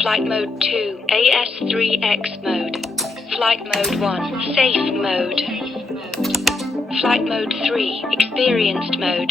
Flight Mode 2, AS3X mode. Flight Mode 1, Safe mode. Flight Mode 3, Experienced mode.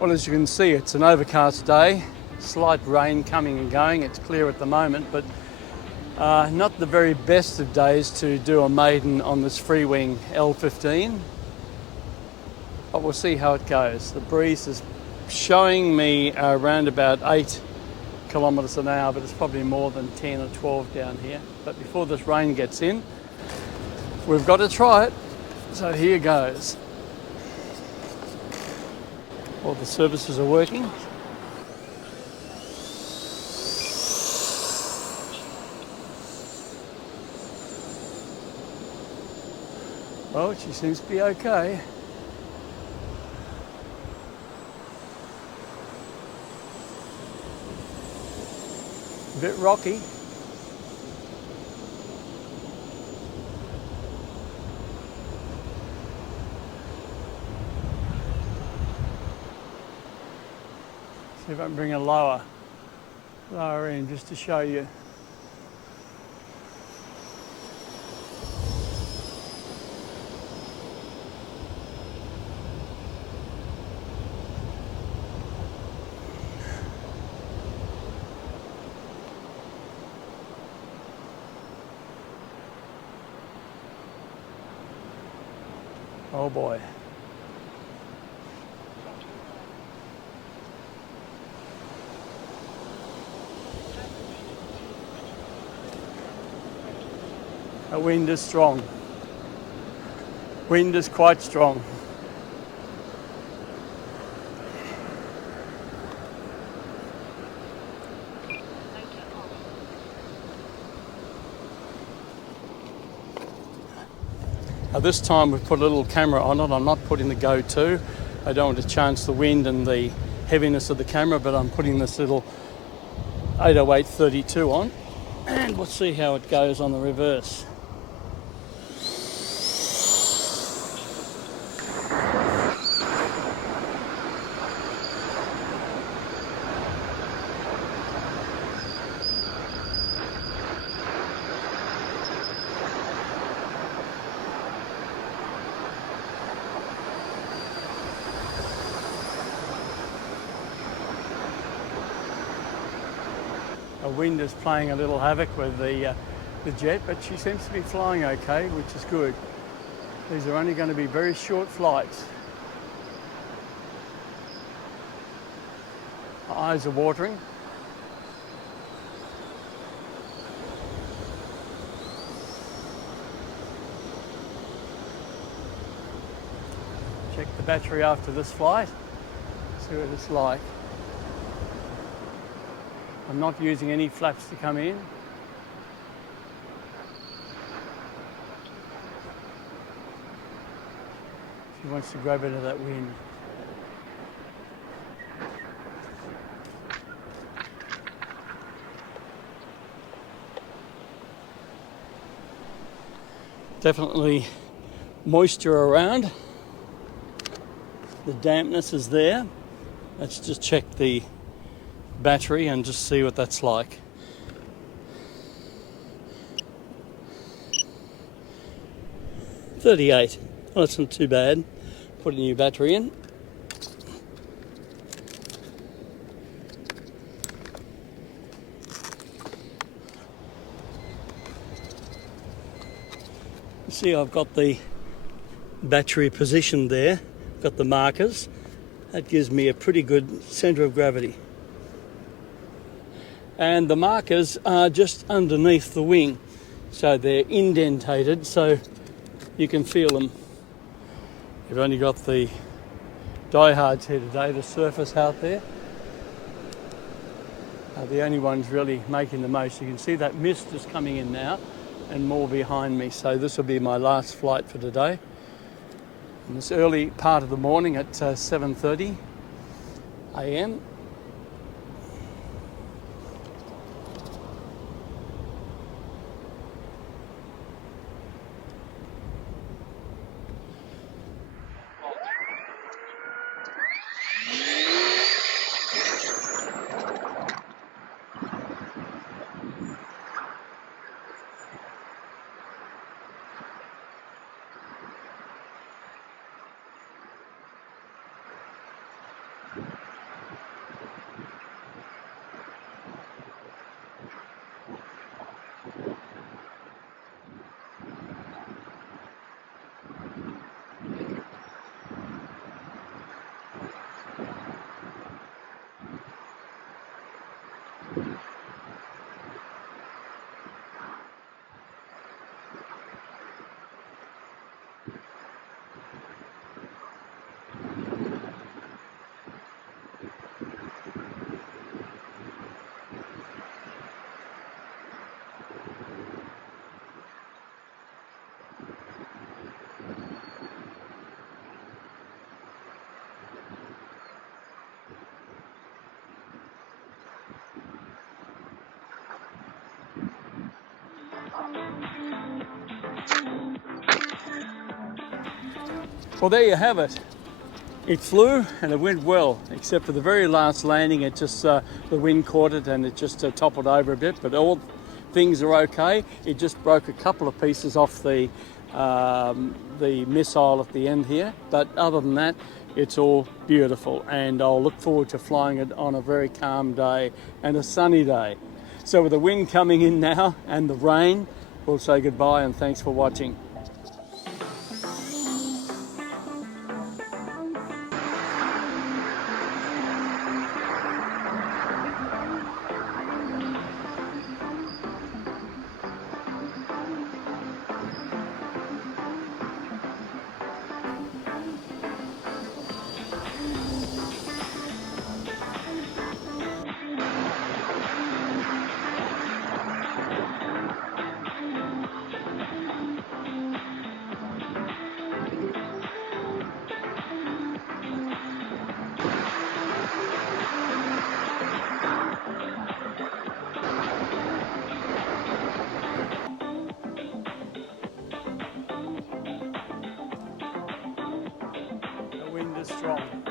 Well, as you can see, it's an overcast day, slight rain coming and going. It's clear at the moment, but not the very best of days to do a maiden on this Freewing L-15. But we'll see how it goes. The breeze is showing me around about 8 kilometres an hour, but it's probably more than 10 or 12 down here. But before this rain gets in, we've got to try it. So here goes. All the services are working. Oh, she seems to be okay. A bit rocky. See if I can bring a lower in just to show you. Oh boy. The wind is strong. Wind is quite strong. Now this time we've put a little camera on it. I'm not putting the Go 2. I don't want to chance the wind and the heaviness of the camera, but I'm putting this little 808-32 on, and we'll see how it goes on the reverse. The wind is playing a little havoc with the jet, but she seems to be flying okay, which is good. These are only going to be very short flights. My eyes are watering. Check the battery after this flight, see what it's like. I'm not using any flaps to come in. She wants to grab it of that wind. Definitely moisture around. The dampness is there. Let's just check the battery and just see what that's like. .38. Well, that's not too bad. Put a new battery in. see I've got the battery positioned there, got the markers. That gives me a pretty good centre of gravity. And the markers are just underneath the wing, so they're indentated so you can feel them. You've only got the diehards here today, the surface out there are the only ones really making the most. You can see that mist is coming in now and more behind me, so this will be my last flight for today. In this early part of the morning at 7:30 a.m. Well, there you have it. It flew and it went well, except for the very last landing. It just the wind caught it and it just toppled over a bit. But all things are okay. It just broke a couple of pieces off the missile at the end here. But other than that, it's all beautiful. And I'll look forward to flying it on a very calm day and a sunny day. So with the wind coming in now and the rain, we'll say goodbye and thanks for watching. The wind is strong.